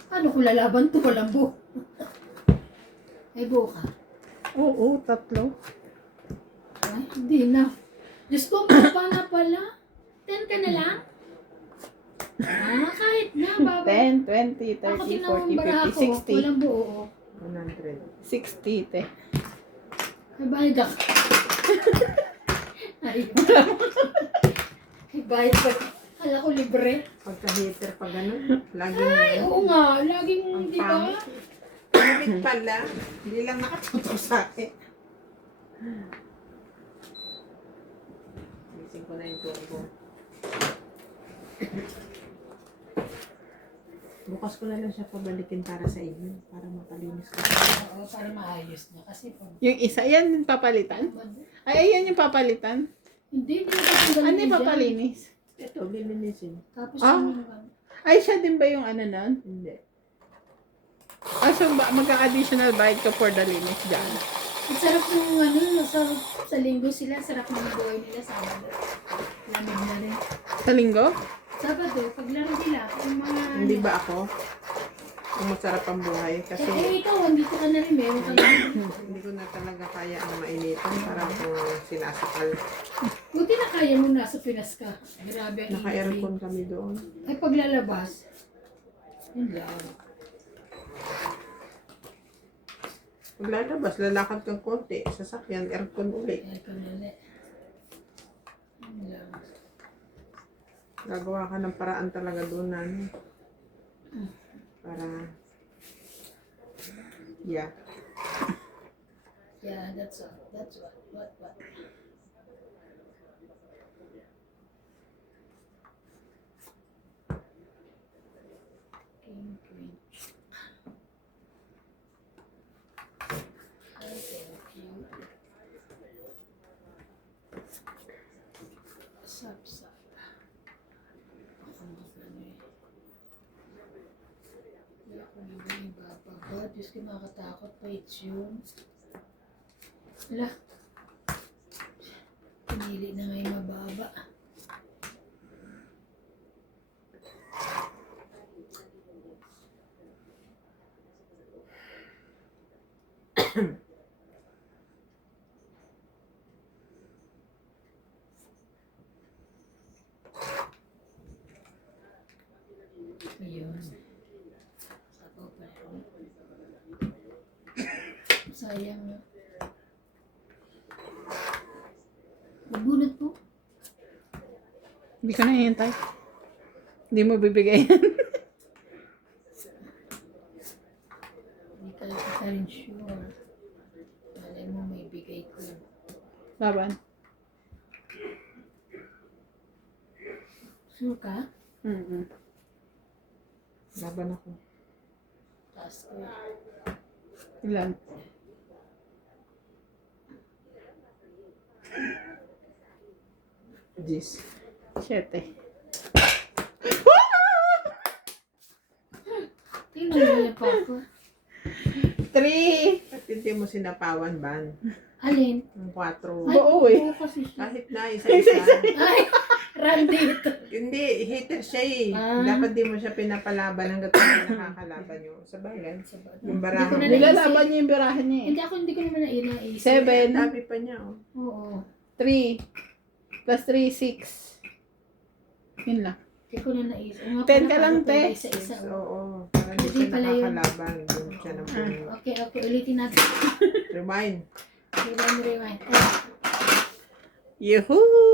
Ano kung lalaban to? Walang buo. Ay, buo ka. Oo, 3. Ay, hindi na. Diyos ko, baba na pala. 10 ka na lang? Kahit na, baba. 10, 20, 30, Ako tinawang 40, baraha 50, ko. 60. Walang buo. 100. 60, te. Ay, bayad ako. Ay, bayad pa. Kala ko libre. Pagka-hater pa ganun. Laging Ay, oo nga. Laging, ang di ba? pangit. Pangit pala. Hindi lang nakatutok sa akin. Gising ko na yung turbo. Bukas ko na lang siya pabalikin para sa inyo. Para mapalinis ko. Oo, para maayos na. Kasi pag... Yung isa, yan yung papalitan? Ay, ayan yung papalitan. Hindi na tatanggalin Ano mo yung dyan. papalinis? Ito, lilinisin. Tapos Ah. yung... Ay, siya din ba yung ano nun? Hindi. Ah, so magka-additional bayad ka for the linis dyan. Ang sarap ng ano, sa linggo sila, sarap ng buhay nila, Sabado. Lamig na rin. Sa linggo? Sabado, paglaro nila, yung mga... Hindi ba ako? Kung masarap ang buhay. Kasi Ikaw, andito ka na rin. Meron ka na. hindi ko na talaga kaya ang mainitan. Parang kung sinasakal. Buti na kaya mo nasa Pinas ka. Grabe ang init. Naka-aircon kami doon. Ay, paglalabas. Yun lang. Maglalabas, lalakad kang konti. Sasakyan, aircon uli. Ay, kanali. Yun lang. Gagawa ka ng paraan talaga doon na ano, para yeah. Yeah, that's all. That's what. King, queen. I thank you. Sap. Ako magano eh. Hindi ako naging bababa. Diyos ko, nakakatakot pa yun. Wala. Pinili na ngayon mababa. Ayun. Sabaw pa rin. Sayang na. Magbunot po. Hindi ko na hihintay. Hindi mo bibigay yan. Hindi ka rin sure. Malay mo may bigay ko. Laban. Sure ka? Laban ako. Taas ko. Ilan? Jeez. 7. Tingnan mo yung pa ako. 3. At hindi mo sinapawan, Ban. Alin? Ang 4. Ay, Oo eh. oo kasi siya. Kahit na isa-isa. Ay, randito. Hindi, hater siya eh. Ah. Dapat di mo siya pinapalaban hanggat hindi nakakalaban nyo. Sa bagay. Yung Hindi ko barahan. na Nilalaban niya yung birahan niya eh. Hindi ko naman naisip. 7. Tabi pa niya, oh. Oo. 3. Plus 3, 6. Yun lang. Hindi ko na naisip. Nga 10 ka pala, lang, pala, te. Isa-isa. Oo. Para hindi Hindi siya pala yun. nakakalaban. Doon siya ng puno. Okay, ulitin natin. Rewind. Rewind. Yuhuu!